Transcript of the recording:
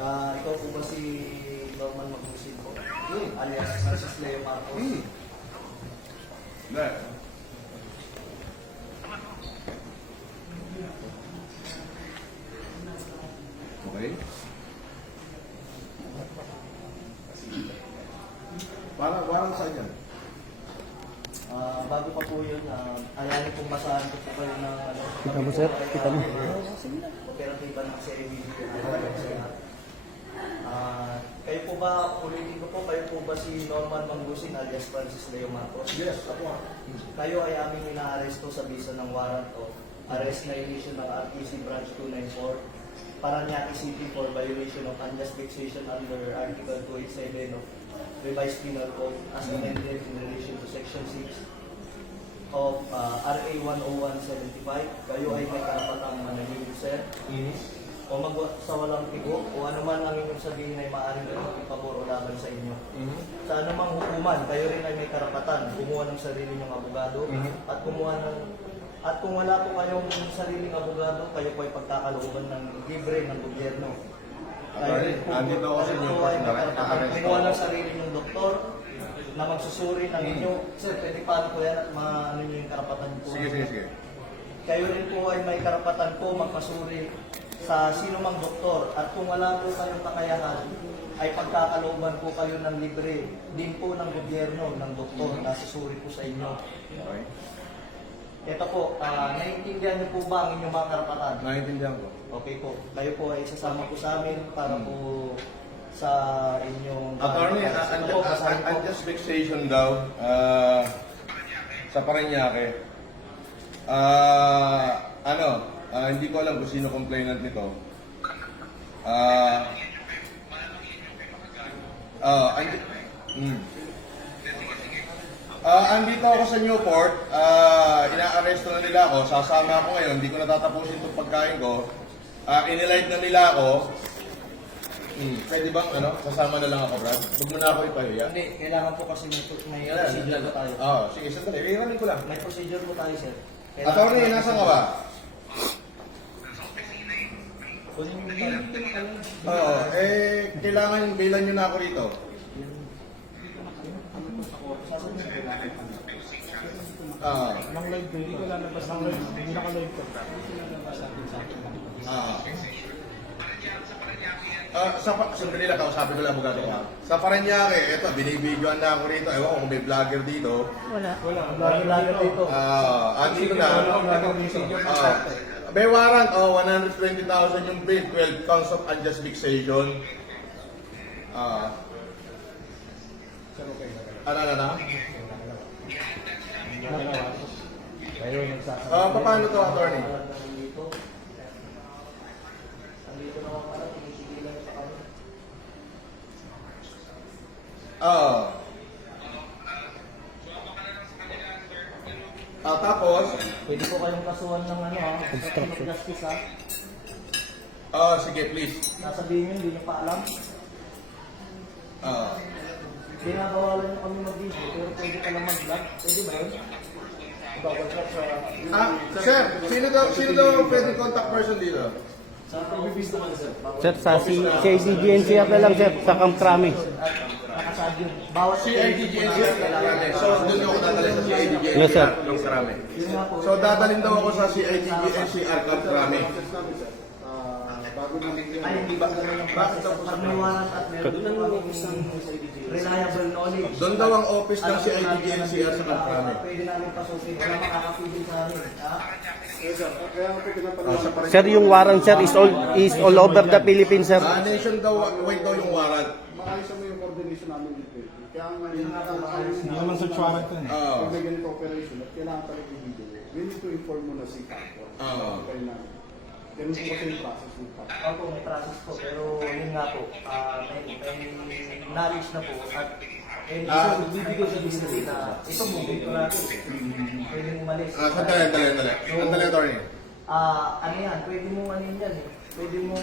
Ikaw po ba si Norman Magusin po? Alias Francis Leo Marcos? Hindi. Okay. Parang saan yan? Bago pa po yun, ayanin pong masahan ko po kayo ng Kita mo, sir? Kita mo? operatiba ng CIBD po. Kayo po ba, ulitin ko po, kayo po ba si Norman Magusin alias Francis Leo Marcos? Yes, ako. Kayo ay aming inaaresto sa bisa ng warrant of arrest na issue ng RTC Branch 294 Parañaque City for violation of unjust vexation under Article 287 of Revised Penal Code as amended in relation to Section 6 of RA 10175. Kayo ay may karapatang manahimik, sir, o sa walang tigo, o ano man ang inyong sabihin ay maaaring ipabor o laban sa inyo. Sa anumang hukuman, kayo rin ay may karapatan kumuha ng sarili ng abogado at kumuha ng kung wala po kayong sariling abogado, kayo po ay pagkakalooban ng libre ng gobyerno. Andito ako sa inyo kasi naka-arrest kumuha ng sarili ng doktor na magsusuri ng inyo. Sir, pwede paano po yan at maano nyo yung karapatan po? Sige. Kayo rin po ay may karapatan po magpasuri sa sino mang doktor at kung wala po kayong kakayahan ay pagkakalooban po kayo ng libre din po ng gobyerno ng doktor na susuri po sa inyo. Okay. Ito po, naiintindihan niyo po ba ang inyong mga karapatan? Naiintindihan ko. Okay po, kayo po ay sasama po sa amin para po sa inyong... Attorney, unjust vexation daw sa Parañaque. Hindi ko alam kung sino complainant nito. Andito ako sa Newport, ina-arresto na nila ako, sasama ako ngayon, hindi ko natatapusin itong pagkain ko. Inilight na nila ako. Pwede bang sasama na lang ako, Brad? Huwag mo na ako ipahiya. Hindi, kailangan po kasi may procedure po tayo. Sige, sandali. Kailangan ko lang. May procedure po tayo, sir. Attorney, nasa ka ba? Kailangan bilan nyo na ako rito. Nang live ko, hindi ko lalabas ng live. Hindi naka-live ko. Sandali lang, kausapin ko lang abogado ko. Sa Parañaque, eto, binibidyoan na ako rito. Ewan ko kung may vlogger dito. Wala. Vlogger dito. Andito na. May warrant, 120,000 yung bill, 12 counts of unjust vexation. Paano to, attorney? Andito naman pala, tinitigilan sa kami. Tapos, Pwede po kayong kasuhan ng obstruction of justice, sige, please. Nasabihin nyo, hindi nyo pa alam. Binabawalan nyo kami mag-video, pero pwede ka lang mag-vlog. Pwede ba yun? Ibabagsak sa... Sir, sino daw pwede contact person dito? Saan pa office naman, sir? Sir, sa CIDG-NCR na lang, sir. Sa Camp Crame. Nakasaad yun. Bawat CIDG-NCR. So, doon ako dadalhin sa CIDG-NCR. Yes, sir. Yung Crame. Yun nga po. So, dadalhin daw ako sa CIDG-NCR Camp Crame. Ay, hindi ba ganun ang process? Pag may warrant at meron ng reliable knowledge. Doon daw ang office ng CIDG-NCR sa Camp Crame. Pwede namin pasusin. Wala makakapigil sa amin. Sir, yung warrant, sir, is all over the Philippines, sir. Nation daw, wait daw yung warrant. Maayos mo yung coordination namin dito. Kaya nga Hindi naman sa warrant yun. kung may ganito operation at kailangan talaga i-video, we need to inform mo na si Paco. Kaya na, ganun po kasi yung process ng Paco. Opo, may process po. Pero yun nga po, may knowledge na po. At bibigay sa business na ito mo, ito natin. Pwede mo malis. Sandali, attorney. Ano yan, pwede mo ano yan eh. Pwede mo